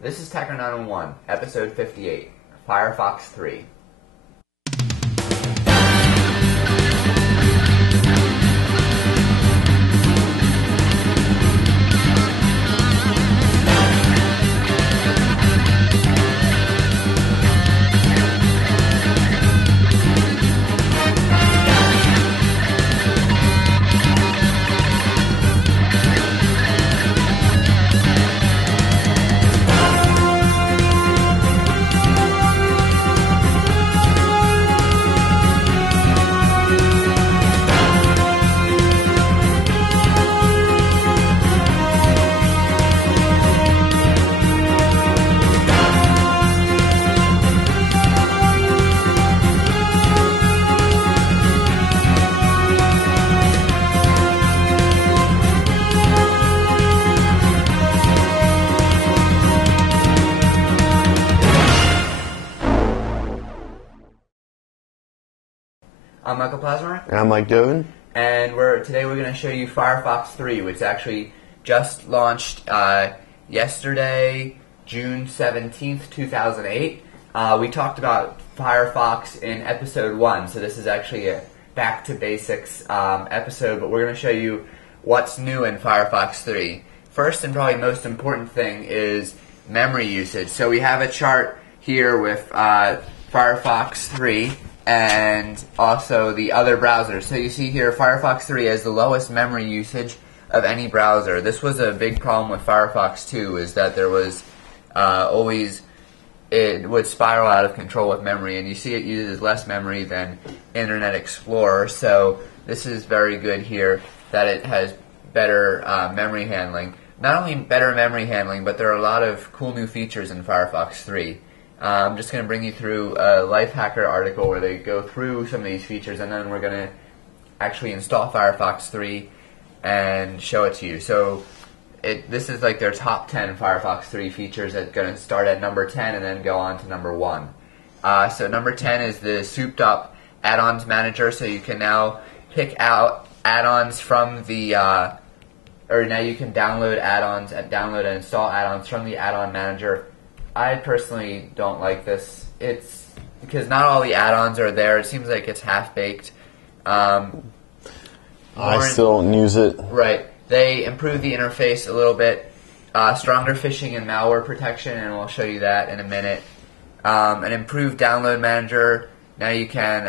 This is Tecker 901, episode 58, Firefox 3. I'm Michael Plasmer. And I'm Mike Dovin. And today we're going to show you Firefox 3, which actually just launched yesterday, June 17th, 2008. We talked about Firefox in episode 1, so this is actually a back to basics episode, but we're going to show you what's new in Firefox 3. First and probably most important thing is memory usage. So we have a chart here with Firefox 3 and also the other browsers. So you see here Firefox 3 has the lowest memory usage of any browser. This was a big problem with Firefox 2, is that there was it would spiral out of control with memory, and you see it uses less memory than Internet Explorer. So this is very good here that it has better memory handling. Not only better memory handling, but there are a lot of cool new features in Firefox 3. I'm just going to bring you through a Lifehacker article where they go through some of these features, and then we're going to actually install Firefox 3 and show it to you. So this is like their top 10 Firefox 3 features that's going to start at number 10 and then go on to number 1. So number 10 is the souped up add-ons manager, so you can now pick out add-ons from the or now you can download add-ons and download and install add-ons from the add-on manager. I personally don't like this. It's because not all the add-ons are there. It seems like it's half-baked. I still don't use it. Right. They improved the interface a little bit. Stronger phishing and malware protection, and we'll show you that in a minute. An improved download manager. Now you can,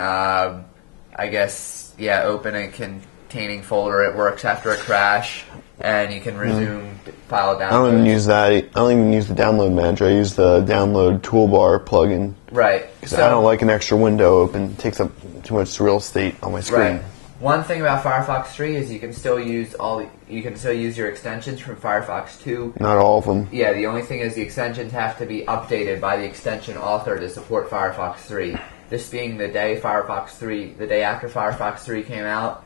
open a containing folder. It works after a crash, and you can resume file download. I don't even use that. I don't even use the download manager. I use the download toolbar plugin. Right. Because I don't like an extra window open. It takes up too much real estate on my screen. Right. One thing about Firefox 3 is you can still use your extensions from Firefox 2. Not all of them. Yeah, the only thing is the extensions have to be updated by the extension author to support Firefox 3. This being the day after Firefox 3 came out,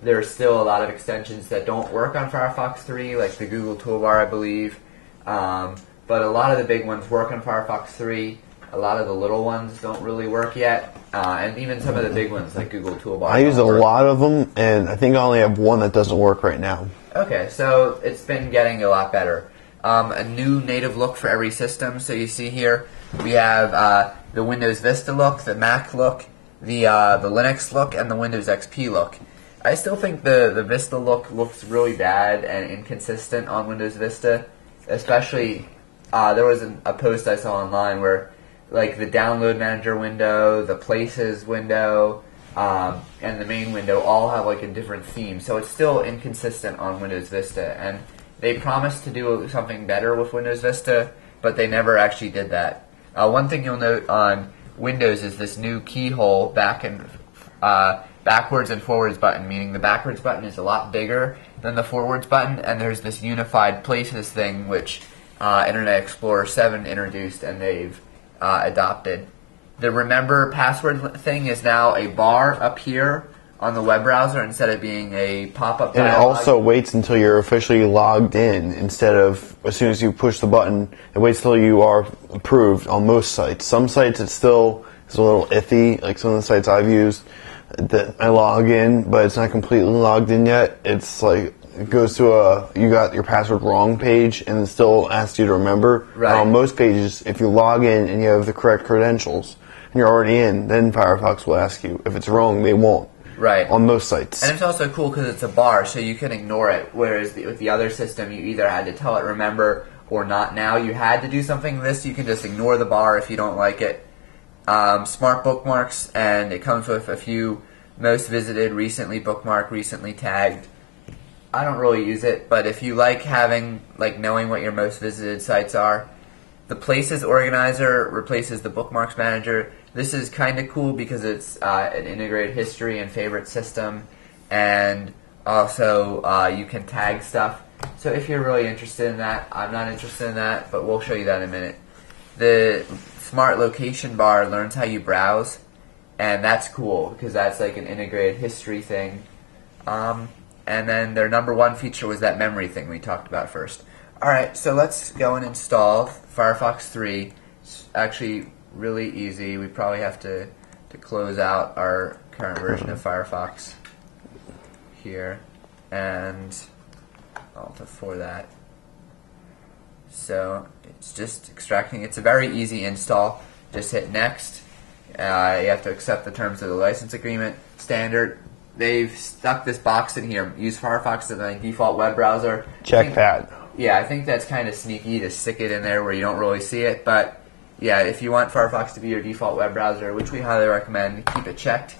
there's still a lot of extensions that don't work on Firefox 3, like the Google Toolbar, I believe. But a lot of the big ones work on Firefox 3. A lot of the little ones don't really work yet. And even some of the big ones, like Google Toolbar. I use a lot of them, and I think I only have one that doesn't work right now. Okay, so it's been getting a lot better. A new native look for every system. So you see here, we have the Windows Vista look, the Mac look, the Linux look, and the Windows XP look. I still think the Vista look looks really bad and inconsistent on Windows Vista. Especially, there was a post I saw online where, like, the download manager window, the places window, and the main window all have like a different theme. So it's still inconsistent on Windows Vista. And they promised to do something better with Windows Vista, but they never actually did that. One thing you'll note on Windows is this new keyhole backwards and forwards button, meaning the backwards button is a lot bigger than the forwards button, and there's this unified places thing which Internet Explorer 7 introduced and they've adopted. The remember password thing is now a bar up here on the web browser instead of being a pop-up dialog. And it also waits until you're officially logged in instead of as soon as you push the button. It waits till you are approved on most sites. Some sites it still is a little iffy, like some of the sites I've used. That I log in, but it's not completely logged in yet. It's like it goes to you got your password wrong page and it still asks you to remember. Right. On most pages, if you log in and you have the correct credentials and you're already in, then Firefox will ask you. If it's wrong, they won't. Right. On most sites. And it's also cool because it's a bar, so you can ignore it. Whereas with the other system, you either had to tell it remember or not now. You had to do something. This, you can just ignore the bar if you don't like it. Smart bookmarks, and it comes with a few most visited, recently bookmarked, recently tagged. I don't really use it, but if you like knowing what your most visited sites are, the Places Organizer replaces the Bookmarks Manager. This is kind of cool because it's an integrated history and favorite system, and also you can tag stuff. So if you're really interested in that, I'm not interested in that, but we'll show you that in a minute. The Smart Location Bar learns how you browse, and that's cool because that's like an integrated history thing. And then their number one feature was that memory thing we talked about first. Alright, so let's go and install Firefox 3. It's actually really easy. We probably have to close out our current version of Firefox here. And Alt F4 that. So it's just extracting. It's a very easy install. Just hit next. You have to accept the terms of the license agreement. Standard. They've stuck this box in here. Use Firefox as a default web browser. Check that. Yeah, I think that's kind of sneaky to stick it in there where you don't really see it. But yeah, if you want Firefox to be your default web browser, which we highly recommend, keep it checked.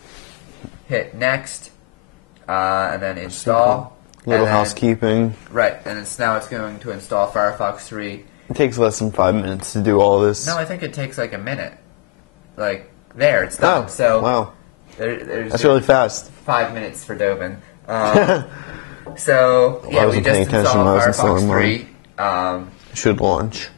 Hit next, and then install. Little housekeeping. Right, and now it's going to install Firefox 3. It takes less than 5 minutes to do all this. No, I think it takes like a minute. Like, there, it's done. Oh, so wow. There's That's really fast. 5 minutes for Dobin. So, yeah, we just installed Firefox 3. Should launch.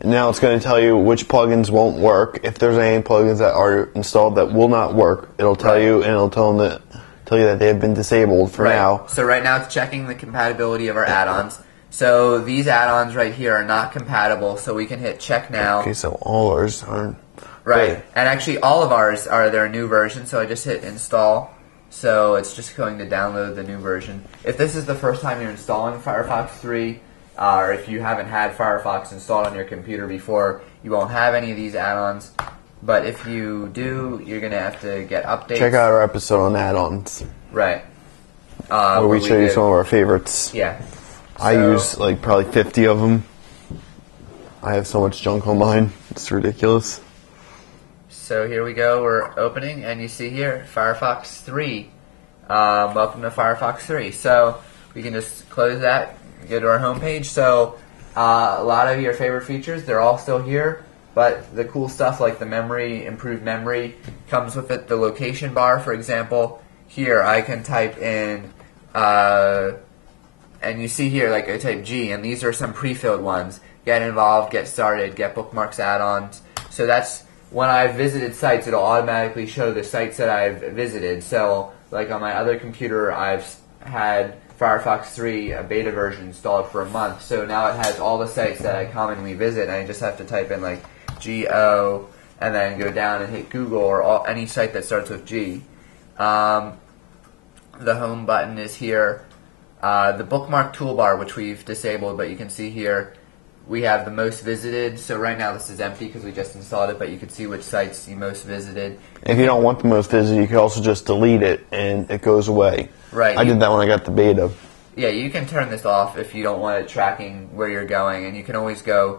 And now it's going to tell you which plugins won't work. If there's any plugins that are installed that will not work, it'll tell you, and it'll tell you that they have been disabled for now. So right now it's checking the compatibility of our add-ons. So these add-ons right here are not compatible, so we can hit check now. Okay, so all ours aren't. Right, Wait. and actually all of ours are their new version, so I just hit install. So it's just going to download the new version. If this is the first time you're installing Firefox 3, or if you haven't had Firefox installed on your computer before, you won't have any of these add-ons. But if you do, you're going to have to get updates. Check out our episode on add-ons. Right. Where we show you some of our favorites. Yeah. I use like probably 50 of them. I have so much junk on mine. It's ridiculous. So here we go. We're opening, and you see here, Firefox 3. Welcome to Firefox 3. So we can just close that, go to our home page. So a lot of your favorite features, they're all still here. But the cool stuff like the memory, improved memory, comes with it. The location bar, for example, here I can type in, and you see here, like I type G, and these are some pre-filled ones. Get involved, get started, get bookmarks, add-ons. So that's when I've visited sites, it'll automatically show the sites that I've visited. So like on my other computer, I've had Firefox 3, a beta version, installed for a month. So now it has all the sites that I commonly visit, and I just have to type in like G-O, and then go down and hit Google or any site that starts with G. The home button is here. The bookmark toolbar, which we've disabled, but you can see here we have the most visited. So right now this is empty because we just installed it, but you can see which sites you most visited. If you don't want the most visited, you can also just delete it and it goes away. Right. I did that when I got the beta. Yeah, you can turn this off if you don't want it tracking where you're going, and you can always go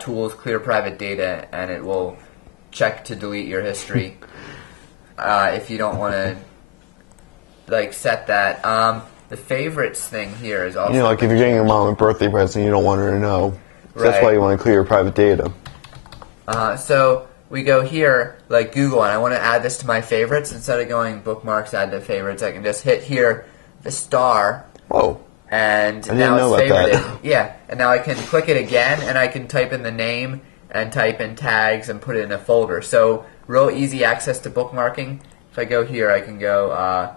Tools, Clear Private Data, and it will check to delete your history if you don't want to like set that. The favorites thing here is also like if you're getting your mom a birthday present, you don't want her to know. So that's why you want to clear your private data. So we go here, like Google, and I want to add this to my favorites. Instead of going bookmarks, add to favorites, I can just hit here the star. Whoa. And I now didn't know it's about favorited. that. Yeah, and now I can click it again, and I can type in the name and type in tags and put it in a folder. So real easy access to bookmarking. If I go here, I can go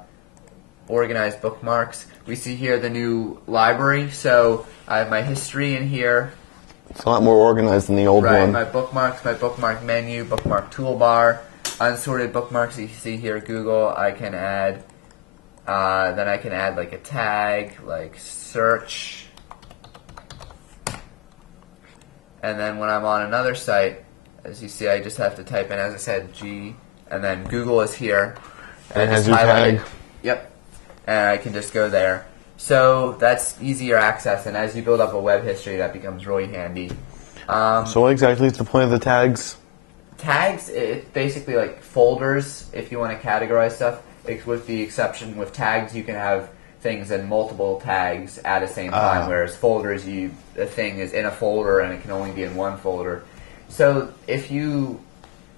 organize bookmarks. We see here the new library, so I have my history in here. It's a lot more organized than the old one. My bookmarks, my bookmark menu, bookmark toolbar, unsorted bookmarks. You see here Google. I can add Then I can add like a tag, like search. And then when I'm on another site, as you see, I just have to type in, as I said, G, and then Google is here. And it has your tag. Yep. And I can just go there. So that's easier access, and as you build up a web history, that becomes really handy. So what exactly is the point of the tags? Tags, it's basically like folders if you want to categorize stuff. With the exception with tags, you can have things in multiple tags at the same time, whereas folders, the thing is in a folder and it can only be in one folder. So if you,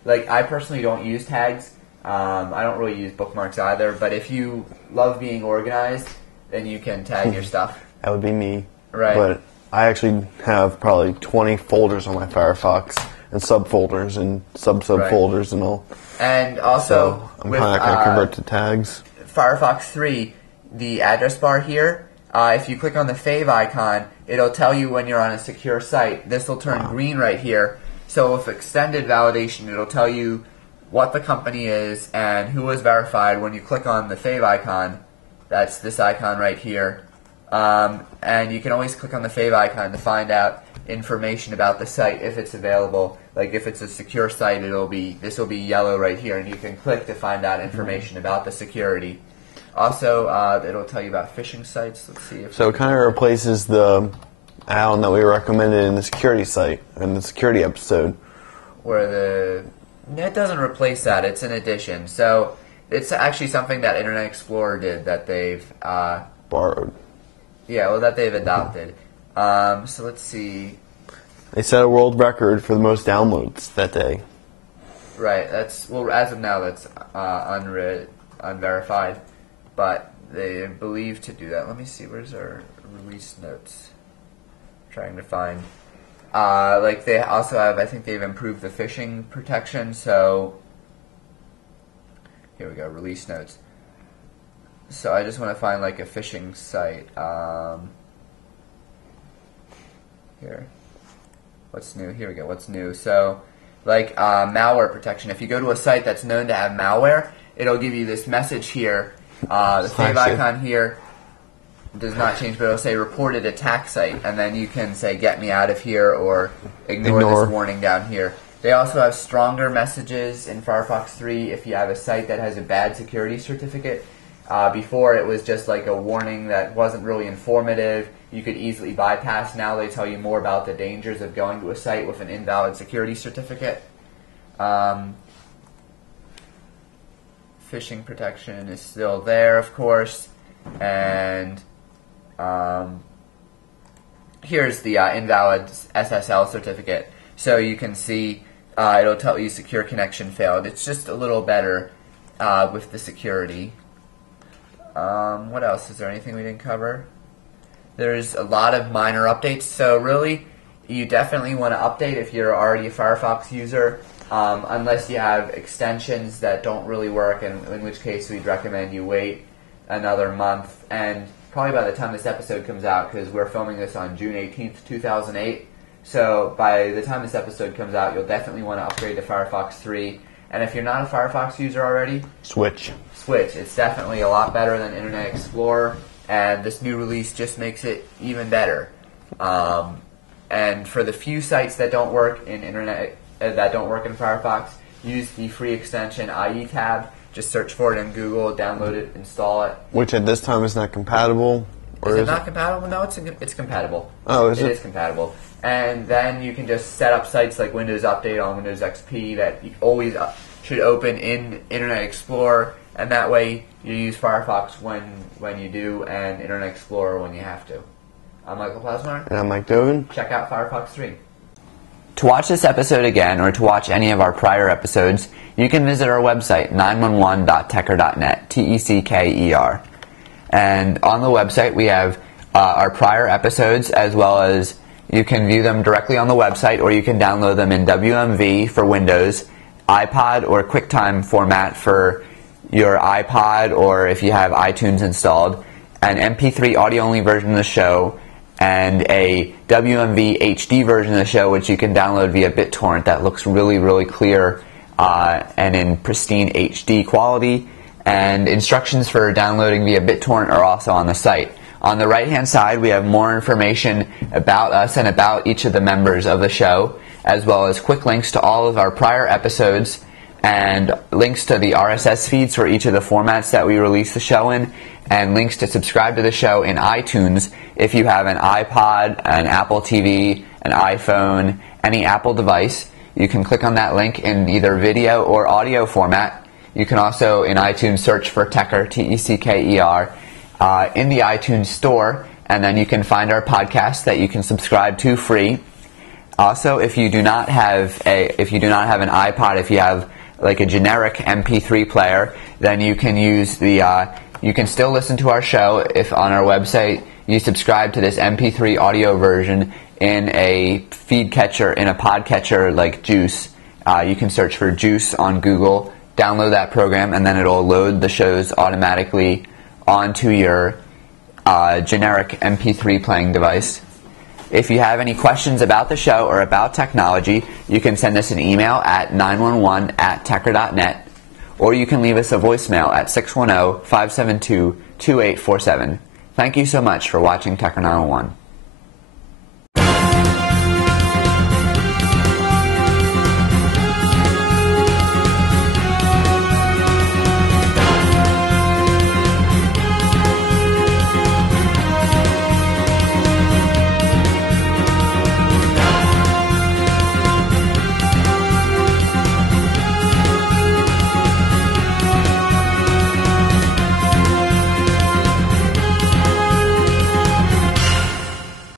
like, I personally don't use tags. I don't really use bookmarks either, but if you love being organized, then you can tag your stuff. That would be me. Right. But I actually have probably 20 folders on my Firefox and subfolders and sub-subfolders and all. And also, so I'm probably not going to convert to tags. Firefox 3, the address bar here, if you click on the fave icon, it'll tell you when you're on a secure site. This will turn green right here. So with extended validation, it'll tell you what the company is and who was verified when you click on the fave icon. That's this icon right here. And you can always click on the fave icon to find out information about the site if it's available. Like if it's a secure site, this will be yellow right here, and you can click to find out information about the security. Also, it'll tell you about phishing sites. Let's see if so it kind of replaces the add-on that we recommended in the security site in the security episode. It doesn't replace that. It's an addition. So it's actually something that Internet Explorer did that they've borrowed. Yeah, well, that they've adopted. So let's see. They set a world record for the most downloads that day. Right. As of now, that's unverified, but they believe to do that. Let me see. Where's our release notes? Trying to find. Like they also have. I think they've improved the phishing protection. So here we go. Release notes. So I just want to find like a phishing site. Here. What's new? Here we go. What's new? So, like malware protection. If you go to a site that's known to have malware, it'll give you this message here. The save icon here does not change, but it'll say reported attack site, and then you can say get me out of here or ignore this warning down here. They also have stronger messages in Firefox 3 if you have a site that has a bad security certificate. Before it was just like a warning that wasn't really informative. You could easily bypass. Now they tell you more about the dangers of going to a site with an invalid security certificate. Phishing protection is still there, of course. And here's the invalid SSL certificate. So you can see it'll tell you secure connection failed. It's just a little better with the security. What else? Is there anything we didn't cover? There's a lot of minor updates, so really, you definitely want to update if you're already a Firefox user, unless you have extensions that don't really work, in which case we'd recommend you wait another month, and probably by the time this episode comes out, because we're filming this on June 18th, 2008, so by the time this episode comes out, you'll definitely want to upgrade to Firefox 3, and if you're not a Firefox user already, Switch. It's definitely a lot better than Internet Explorer, and this new release just makes it even better. And for the few sites that don't work in Firefox, use the free extension IE tab. Just search for it in Google, download it, install it. Which at this time is not compatible. Is it not compatible? No, it's compatible. Oh, is it? It is compatible. And then you can just set up sites like Windows Update on Windows XP that you always should open in Internet Explorer, and that way you use Firefox when you do, and Internet Explorer when you have to. I'm Michael Plasmar. And I'm Mike Dovin. Check out Firefox 3. To watch this episode again, or to watch any of our prior episodes, you can visit our website, 911.tecker.net, T-E-C-K-E-R. And on the website, we have our prior episodes, as well as you can view them directly on the website, or you can download them in WMV for Windows, iPod, or QuickTime format for your iPod, or if you have iTunes installed, an MP3 audio-only version of the show, and a WMV HD version of the show, which you can download via BitTorrent that looks really, really clear and in pristine HD quality. and instructions for downloading via BitTorrent are also on the site. On the right-hand side, we have more information about us and about each of the members of the show, as well as quick links to all of our prior episodes and links to the RSS feeds for each of the formats that we release the show in, and links to subscribe to the show in iTunes if you have an iPod, an Apple TV, an iPhone, any Apple device. You can click on that link in either video or audio format. You can also, in iTunes, search for Tecker, T-E-C-K-E-R, in the iTunes store, and then you can find our podcast that you can subscribe to free. Also, if you do not have an iPod, if you have like a generic MP3 player, then you can use you can still listen to our show if on our website you subscribe to this MP3 audio version in a feed catcher, in a podcatcher like Juice. You can search for Juice on Google, download that program, and then it'll load the shows automatically onto your generic MP3 playing device. If you have any questions about the show or about technology, you can send us an email at 911@tecker.net, or you can leave us a voicemail at 610-572-2847. Thank you so much for watching Tecker 911.